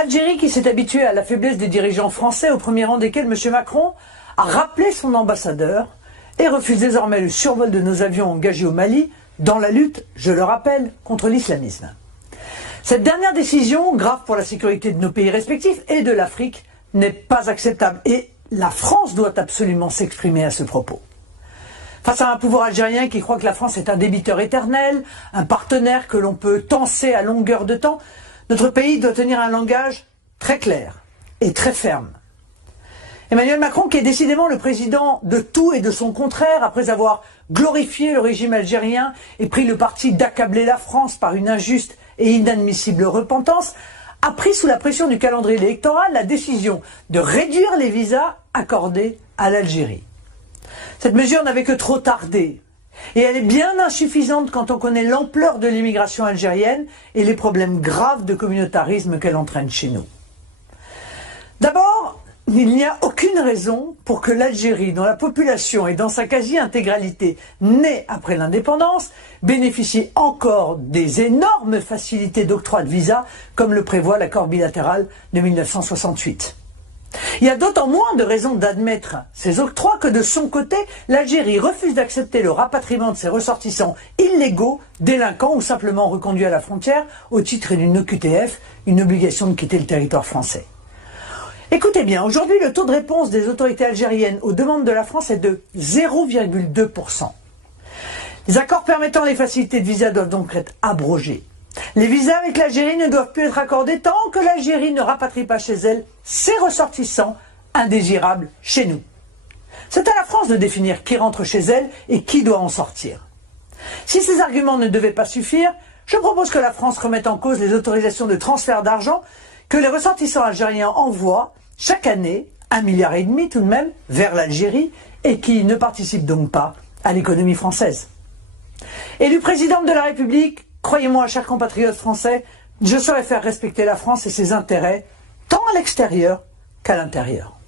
L'Algérie, qui s'est habituée à la faiblesse des dirigeants français, au premier rang desquels M. Macron, a rappelé son ambassadeur et refuse désormais le survol de nos avions engagés au Mali dans la lutte, je le rappelle, contre l'islamisme. Cette dernière décision, grave pour la sécurité de nos pays respectifs et de l'Afrique, n'est pas acceptable et la France doit absolument s'exprimer à ce propos. Face à un pouvoir algérien qui croit que la France est un débiteur éternel, un partenaire que l'on peut tancer à longueur de temps, notre pays doit tenir un langage très clair et très ferme. Emmanuel Macron, qui est décidément le président de tout et de son contraire, après avoir glorifié le régime algérien et pris le parti d'accabler la France par une injuste et inadmissible repentance, a pris sous la pression du calendrier électoral la décision de réduire les visas accordés à l'Algérie. Cette mesure n'avait que trop tardé et elle est bien insuffisante quand on connaît l'ampleur de l'immigration algérienne et les problèmes graves de communautarisme qu'elle entraîne chez nous. D'abord, il n'y a aucune raison pour que l'Algérie, dont la population est dans sa quasi-intégralité née après l'indépendance, bénéficie encore des énormes facilités d'octroi de visa comme le prévoit l'accord bilatéral de 1968. Il y a d'autant moins de raisons d'admettre ces octrois que de son côté, l'Algérie refuse d'accepter le rapatriement de ses ressortissants illégaux, délinquants ou simplement reconduits à la frontière au titre d'une OQTF, une obligation de quitter le territoire français. Écoutez bien, aujourd'hui le taux de réponse des autorités algériennes aux demandes de la France est de 0,2%. Les accords permettant les facilités de visa doivent donc être abrogés. Les visas avec l'Algérie ne doivent plus être accordés tant que l'Algérie ne rapatrie pas chez elle ses ressortissants indésirables chez nous. C'est à la France de définir qui rentre chez elle et qui doit en sortir. Si ces arguments ne devaient pas suffire, je propose que la France remette en cause les autorisations de transfert d'argent que les ressortissants algériens envoient chaque année, 1,5 milliard tout de même, vers l'Algérie et qui ne participent donc pas à l'économie française. Élu présidente de la République, croyez-moi, chers compatriotes français, je saurai faire respecter la France et ses intérêts, tant à l'extérieur qu'à l'intérieur.